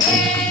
Thank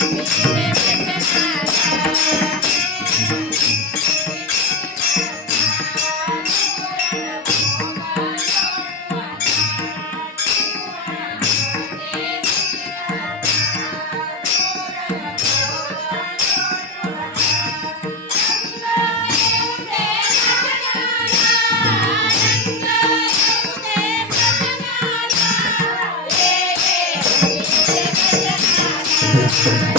Thank you. Yeah.